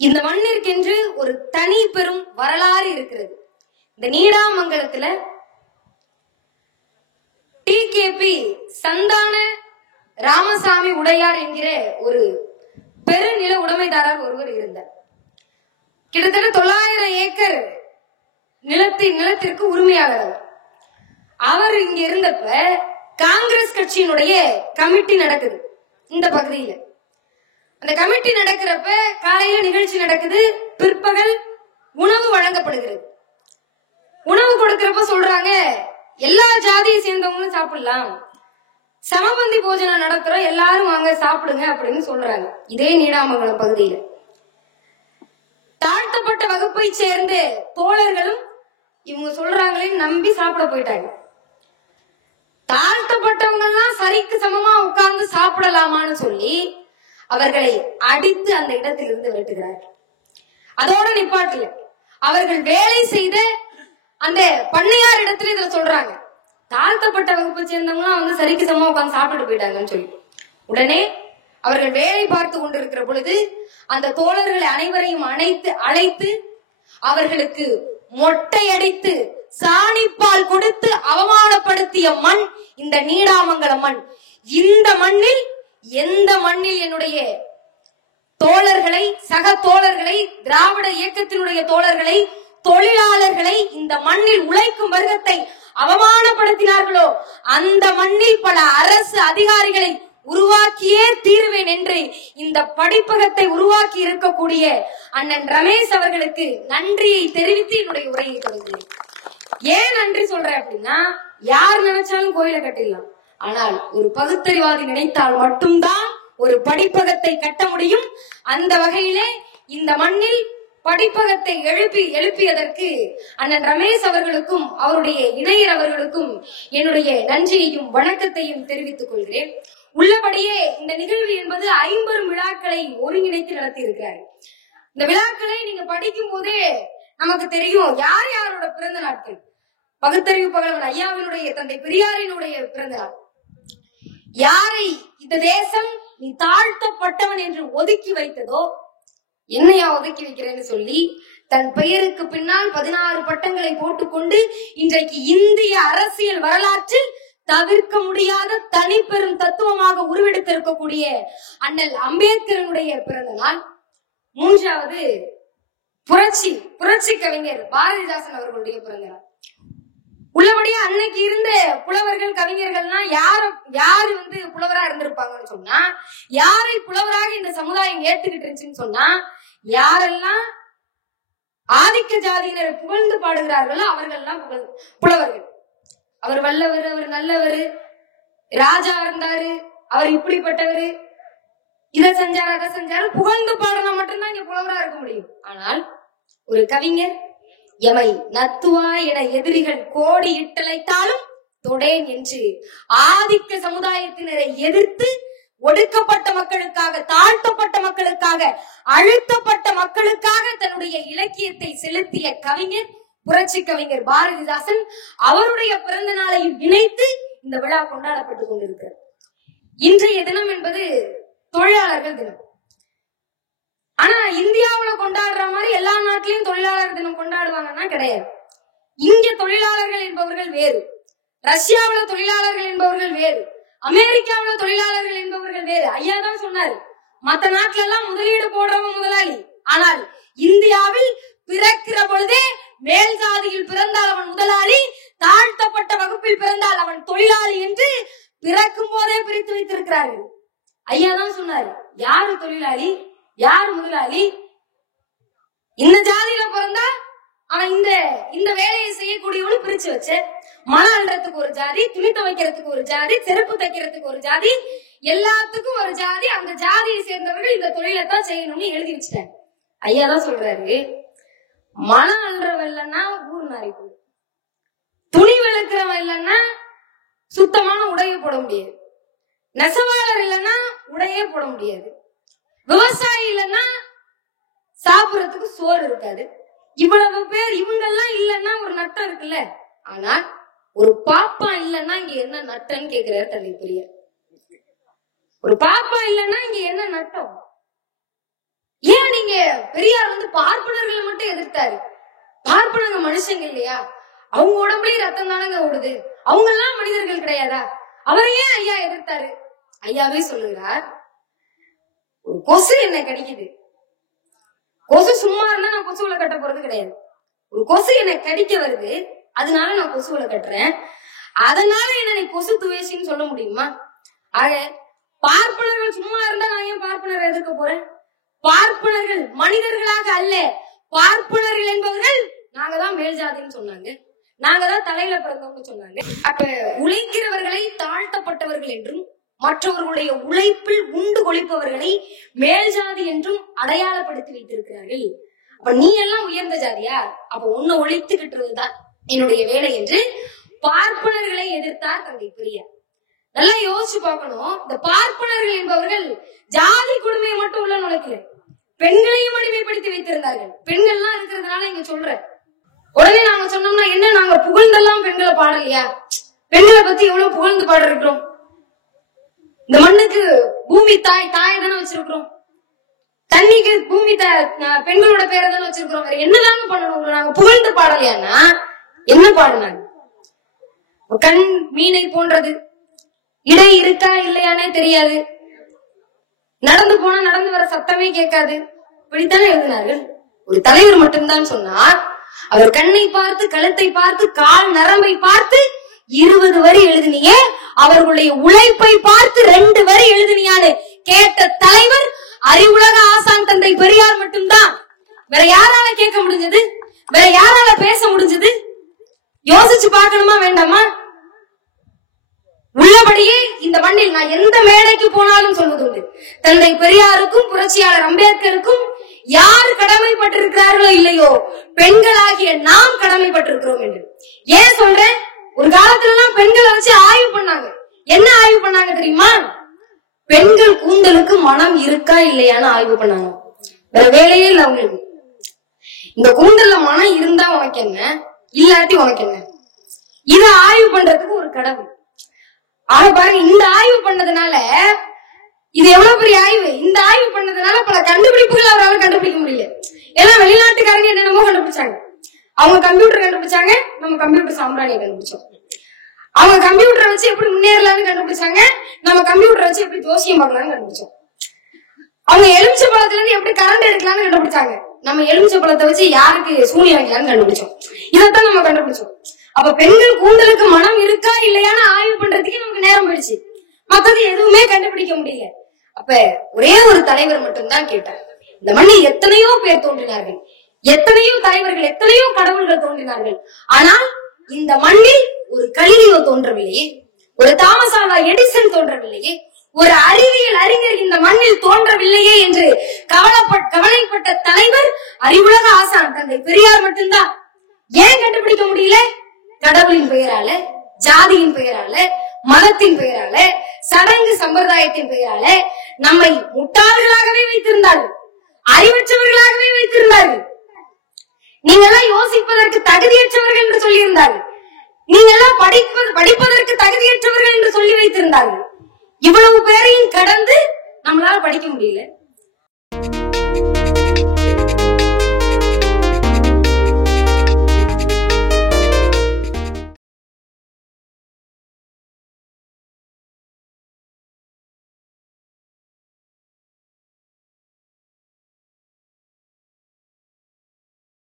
இந்த மண்ணிற்கென்று ஒரு தனி பெரும் வரலாறு இருக்கிறது. இந்த நீடாமங்கலத்துல டிகேபி சந்தான ராமசாமி உடையார் என்கிற ஒரு பெருநில உடைமைதாரர் ஒருவர் இருந்தார். கிட்டத்தட்ட 900 ஏக்கர் நிலத்திற்கு உரிமையாளர். அவர் இங்க இருந்தப்ப காங்கிரஸ் கட்சியினுடைய கமிட்டி நடக்குது இந்த பகுதியில. அந்த கமிட்டி நடக்கிறப்ப காலையில நிகழ்ச்சி நடக்குது, பிற்பகல் உணவு வழங்கப்படுகிறது. உணவு கொடுக்கிறப்ப சொல்றாங்க, எல்லா ஜாதியை சேர்ந்தவங்களும் சாப்பிடலாம், சமபந்தி போஜனம் நடத்துறோம், எல்லாரும் வாங்க சாப்பிடுங்க அப்படின்னு சொல்றாங்க. இதே நீடாமங்கலம் பகுதியில தாழ்த்தப்பட்ட வகுப்பை சேர்ந்த தோழர்களும் இவங்க சொல்றாங்களே நம்பி சாப்பிட போயிட்டாங்க. தாழ்த்தப்பட்டவங்க எல்லாம் சரிக்கு சமமா உட்கார்ந்து சாப்பிடலாமான்னு சொல்லி அவர்களை அடித்து அந்த இடத்திலிருந்து விரட்டுகிறார்கள். அதோட நிப்பாட்டில அவர்கள் வேலை செய்த அந்த பண்ணையார் இடத்துல இதுல சொல்றாங்க, தாழ்த்தப்பட்ட வகுப்பை சேர்ந்தவங்க சரிக்கு சமமா உட்கார்ந்து சாப்பிட்டு போயிட்டாங்கன்னு சொல்லி. உடனே அவர்கள் வேலை பார்த்து கொண்டிருக்கிற பொழுது அந்த தோழர்களை அனைவரையும் அழைத்து அவர்களுக்கு மொட்டையடித்து சாணிப்பால் கொடுத்து அவமானப்படுத்திய மண் இந்த நீடாமங்கல மண். இந்த மண்ணில் எந்த மண்ணில் என்னுடைய தோழர்களை, சக தோழர்களை, திராவிட இயக்கத்தினுடைய தோழர்களை, தொழிலாளர்களை, இந்த மண்ணில் உழைக்கும் வர்க்கத்தை அவமானப்படுத்தினார்களோ அந்த மண்ணில் பல அரசு அதிகாரிகளை உருவாக்கியே தீர்வேன் என்று இந்த படிப்பகத்தை உருவாக்கி இருக்கக்கூடிய அண்ணன் ரமேஷ் அவர்களுக்கு நன்றியை தெரிவித்து என்னுடைய உரையை தொடங்குகிறேன். ஏன் நன்றி சொல்றேன் அப்படின்னா, யார் நினைச்சாலும் கோயிலை கட்டிடலாம், ஆனால் ஒரு பகுத்தறிவாதி நினைத்தால் மட்டும்தான் ஒரு படிப்பகத்தை கட்ட முடியும். அந்த வகையிலே இந்த மண்ணில் படிப்பகத்தை எழுப்பியதற்கு அண்ணன் ரமேஷ் அவர்களுக்கும் அவருடைய இணையர் அவர்களுக்கும் என்னுடைய நன்றியையும் வணக்கத்தையும் தெரிவித்துக் கொள்கிறேன். உள்ளபடியே இந்த நிகழ்வு என்பது 50 விழாக்களை ஒருங்கிணைத்து நடத்தி இருக்கிறார். இந்த விழாக்களை நீங்க படிக்கும் போதே நமக்கு தெரியும் யார் யாரோட பிறந்த நாட்கள். பகுத்தறிவு பகலவன் ஐயாவினுடைய தந்தை பெரியாரினுடைய பிறந்த நாள். யாரை இந்த தேசம் நீ தாழ்த்தப்பட்டவன் என்று ஒதுக்கி வைத்ததோ, என்னையா ஒதுக்கி வைக்கிறேன்னு சொல்லி தன் பெயருக்கு பின்னால் 16 பட்டங்களை போட்டுக்கொண்டு இன்றைக்கு இந்திய அரசியல் வரலாற்றில் தவிர்க்க முடியாத தனிப்பெரும் தத்துவமாக உருவெடுத்திருக்கக்கூடிய அண்ணல் அம்பேத்கரனுடைய பிறந்த நாள். 3வது புரட்சி கவிஞர் பாரதிதாசன் அவர்களுடைய பிறந்த நாள். உள்ளபடியே அன்னைக்கு இருந்த புலவர்கள் கவிஞர்கள்னா யாரு புலவரா இருந்திருப்பாங்கன்னு சொன்னா, யாரை புலவராக இந்த சமுதாயம் ஏத்துக்கிட்டு இருந்துச்சுன்னு சொன்னா, யாரெல்லாம் ஆதிக்க ஜாதியினரை புகழ்ந்து பாடுகிறார்களோ அவர்கள்லாம் புலவர்கள். அவர் வல்லவர், அவர் நல்லவர், ராஜா இருந்தாரு, அவர் இப்படிப்பட்டவரு, இதை செஞ்சாரு அதை செஞ்சாரு புகழ்ந்து பாடினா மட்டும்தான் இங்க புலவரா இருக்க முடியும். ஆனால் ஒரு கவிஞர் எமை நத்துவா என எதிரிகள் கோடி இட்டழைத்தாலும் தொடேன் என்று ஆதிக்க சமுதாயத்தினரை எதிர்த்து ஒடுக்கப்பட்ட மக்களுக்காக, தாழ்த்தப்பட்ட மக்களுக்காக, அழுத்தப்பட்ட மக்களுக்காக தன்னுடைய இலக்கியத்தை செலுத்திய கவிஞர் புரட்சி கவிஞர் பாரதிதாசன். அவருடைய பிறந்த நாளையும் இணைத்து இந்த விழா கொண்டாடப்பட்டுக் கொண்டிருக்கிறது. இன்றைய தினம் என்பது தொழிலாளர்கள் தினம். ஆனா இந்தியாவுல கொண்டாடுற மாதிரி எல்லா நாட்டிலையும் தொழிலாளர் தினம் கொண்டாடுவாங்கன்னா கிடையாது. இங்க தொழிலாளர்கள் என்பவர்கள் வேறு, ரஷ்யாவுல தொழிலாளர்கள் என்பவர்கள் வேறு, அமெரிக்காவுல தொழிலாளர்கள் என்பவர்கள் வேறு. ஐயா தான் சொன்னாரு, மற்ற நாட்டுல எல்லாம் முதலீடு போடுறவன் முதலாளி, ஆனால் இந்தியாவில் பிறக்கிற பொழுதே மேல் ஜாதியில் பிறந்தால் அவன் முதலாளி, தாழ்த்தப்பட்ட வகுப்பில் பிறந்தால் அவன் தொழிலாளி என்று பிறக்கும் போதே பிரித்து வைத்திருக்கிறார்கள். ஐயா தான் சொன்னாரு, யாரு தொழிலாளி யாரு முதலாளி, இந்த ஜாதியில பிறந்தா அவன் இந்த வேலையை செய்யக்கூடியவனு பிரிச்சு வச்ச. மழை அள்ளுறதுக்கு ஒரு ஜாதி, துணி துவைக்கிறதுக்கு ஒரு ஜாதி, செருப்பு தைக்கிறதுக்கு ஒரு ஜாதி, எல்லாத்துக்கும் ஒரு ஜாதி. அந்த ஜாதியை சேர்ந்தவர்கள் இந்த தொழிலை தான் செய்யணும்னு எழுதி வச்சுட்டாங்க. ஐயா தான் சொல்றாரு, மழை அள்ளுறவன் இல்லைன்னா ஊர் நாரி போடும், துணி விளக்குறவன் இல்லைன்னா சுத்தமான உடைய போட முடியாது, நெசவாளர் இல்லைன்னா உடையே போட முடியாது, விவசாயி இல்லைன்னா சாப்பிடறதுக்கு சோறு இருக்காது. இவ்வளவு பேர் இவங்கெல்லாம் இல்லைன்னா ஒரு நட்டம் இருக்குல்ல. ஆனால் ஒரு பாப்பா இல்லைன்னா இங்க என்ன நட்டம்னு கேக்குறாரு தந்தை பெரியார். ஒரு பாப்பா இல்லைன்னா இங்க என்ன நட்டம்? ஏன் நீங்க பெரியார் வந்து பார்ப்பனர்களை மட்டும் எதிர்த்தாரு? பார்ப்பனங்க மனுஷங்க இல்லையா? அவங்க உடம்புலயும் ரத்தம் தானங்க ஓடுது. அவங்க எல்லாம் மனிதர்கள் கிடையாதா? அவரை ஏன் ஐயா எதிர்த்தாரு? ஐயாவே சொல்லுகிறார், ஒரு கொசு என்ன கடிக்குது, கொசு சும்மா இருந்தா நான் கொசுவுல கட்ட போறது கிடையாது. ஒரு கொசு என்ன கடிக்க வருது, அதனால நான் கொசுவுல கட்டுறேன். அதனால என்ன நீ கொசு துவேசின்னு சொல்ல முடியுமா? ஆக பார்ப்பனர்கள் சும்மா இருந்தா நான் ஏன் பார்ப்பனரை எதிர்க்க போறேன்? பார்ப்பனர்கள் மனிதர்களாக அல்ல, பார்ப்பனர்கள் என்பவர்கள் நாங்க தான் மேல் ஜாதின்னு சொன்னாங்க, நாங்க தான் தலையில பிறந்தவங்க சொன்னாங்க. அப்ப உழைக்கிறவர்களை தாழ்த்தப்பட்டவர்கள் என்றும் மற்றவர்களுடைய உழைப்பில் உண்டு கொளிப்பவர்களை மேல் ஜாதி என்றும் அடையாளப்படுத்தி வைத்திருக்கிறார்கள். அப்ப நீ எல்லாம் உயர்ந்த ஜாதியா? அப்ப உன்னை ஒழித்துக்கிட்டுறதுதான் என்னுடைய வேலை என்று பார்ப்பனர்களை எதிர்த்தார் தந்தை பெரியார். நல்லா யோசிச்சு பார்க்கணும். இந்த பார்ப்பனர்கள் என்பவர்கள் ஜாதி கொடுமையை மட்டும் உள்ள நுழைக்கல, பெண்களையும் அடிமைப்படுத்தி வைத்திருந்தார்கள். பெண்கள்லாம் இருக்கிறதுனால இங்க சொல்றேன். உடனே நாங்க சொன்னோம்னா என்ன, நாங்க புகழ்ந்தெல்லாம் பெண்களை பாடலையா? பெண்களை பத்தி எவ்வளவு புகழ்ந்து பாட இருக்கிறோம். இந்த மண்ணுக்கு பூமி தாய் தாயை தானே வச்சிருக்கிறோம், தண்ணிக்கு பூமி பெண்களோட பேரை தானே வச்சிருக்கிறோம். வேற என்னதாங்க பண்ணணும்? நாங்க புகழ்ந்து பாடலையானா என்ன பாடுனாங்க? கண் மீனை போன்றது, இடை இருக்கா இல்லையானே தெரியாது, நடந்து போனா நடந்து வர சத்தமே கேட்காது, இப்படித்தானே எழுதினார்கள். ஒரு தலைவர் மட்டும்தான் சொன்னார், அவர் கண்ணை பார்த்து கழுத்தை பார்த்து கால் நரம்பை பார்த்து 20 வரி எழுதினியே, அவர்களுடைய உழைப்பை பார்த்து 2 வரி எழுதினியான்னு கேட்ட தலைவர் அறிவுலக ஆசான் தந்தை பெரியார் மட்டும்தான். வேற யாரால கேட்க முடிஞ்சது? வேற யாரால பேச முடிஞ்சது? யோசிச்சு பார்க்கணுமா வேண்டாமா? உள்ளபடியே இந்த மண்ணில் நான் எந்த மேடைக்கு போனாலும் சொல்வதுண்டு, தந்தை பெரியாருக்கும் புரட்சியாளர் அம்பேத்கருக்கும் யார் கடமைப்பட்டிருக்கிறார்களோ இல்லையோ, பெண்களாகிய நாம் கடமைப்பட்டிருக்கிறோம் என்று. ஏன் சொல்றேன்? ஒரு காலத்துல எல்லாம் பெண்களை வச்சு ஆய்வு பண்ணாங்க. என்ன ஆய்வு பண்ணாங்க தெரியுமா? பெண்கள் கூந்தலுக்கு மனம் இருக்கா இல்லையான்னு ஆய்வு பண்ணாங்க. வேற வேலையே இல்லை அவங்களுக்கு. இந்த கூந்தல்ல மனம் இருந்தா உனக்கு என்ன, இல்லாட்டி உனக்கு என்ன? இத ஆய்வு பண்றதுக்கு ஒரு கடவுள். ஆக பாருங்க, இந்த ஆய்வு பண்ணதுனால, இது எவ்வளவு பெரிய ஆய்வு. இந்த ஆய்வு பண்ணதுனால பல கண்டுபிடிப்புகள் அவரால் கண்டுபிடிக்க முடியல. ஏன்னா வெளிநாட்டுக்காரங்க என்னென்னமோ கண்டுபிடிச்சாங்க. அவங்க கம்ப்யூட்டர் கண்டுபிடிச்சாங்க, நம்ம கம்ப்யூட்டர் சாம்பிராணியை கண்டுபிடிச்சோம். அவங்க கம்ப்யூட்டரை வச்சு எப்படி முன்னேறலாம்னு கண்டுபிடிச்சாங்க, நம்ம கம்ப்யூட்டரை வச்சு எப்படி ஜோசியம் பார்க்கலாம்னு கண்டுபிடிச்சோம். அவங்க எலுமிச்சை பழத்துல இருந்து எப்படி கரண்ட் எடுக்கலாம்னு கண்டுபிடிச்சாங்க, நம்ம எலுமிச்சை பழத்தை வச்சு யாருக்கு சூனியம் வைக்கலாம்னு கண்டுபிடிச்சோம். இதைத்தான் நம்ம கண்டுபிடிச்சோம். அப்ப பெண்கள் கூந்தலுக்கு மனம் இருக்கா இல்லையான்னு ஆய்வு பண்றதுக்கு நமக்கு நேரம் போயிடுச்சு. மத்தது எதுவுமே கண்டுபிடிக்க முடியல. அப்ப ஒரே ஒரு தலைவர் மட்டும்தான் கேட்டார். இந்த மண்ணில் எத்தனையோ பேர் தோன்றினார்கள், எத்தனையோ தலைவர்கள், எத்தனையோ கடவுள்கள் தோன்றினார்கள். ஆனால் இந்த மண்ணில் ஒரு கலிலியோ தோன்றவில்லையே, ஒரு தாமஸ் ஆல்வா எடிசன் தோன்றவில்லையே, ஒரு அறிவியல் அறிஞர் இந்த மண்ணில் தோன்றவில்லையே என்று கவலைப்பட்ட தலைவர் அறிவுலக ஆசான் தந்தை பெரியார் மட்டும்தான். ஏன் கண்டுபிடிக்க முடியல? கடவுளின் பெயரால, ஜாதியின் பெயரால, மதத்தின் பெயரால, சடங்கு சம்பிரதாயத்தின் பெயரால நம்மை முட்டாள்களாகவே வைத்திருந்தார்கள், அறிவற்றவர்களாகவே வைத்திருந்தார்கள். நீங்க எல்லாம் யோசிப்பதற்கு தகுதியற்றவர்கள் என்று சொல்லி இருந்தார்கள். நீங்க எல்லாம் படிப்பதற்கு தகுதியற்றவர்கள் என்று சொல்லி வைத்திருந்தார்கள். இவ்வளவு பேரையும் கடந்து நம்மளால படிக்க முடியல.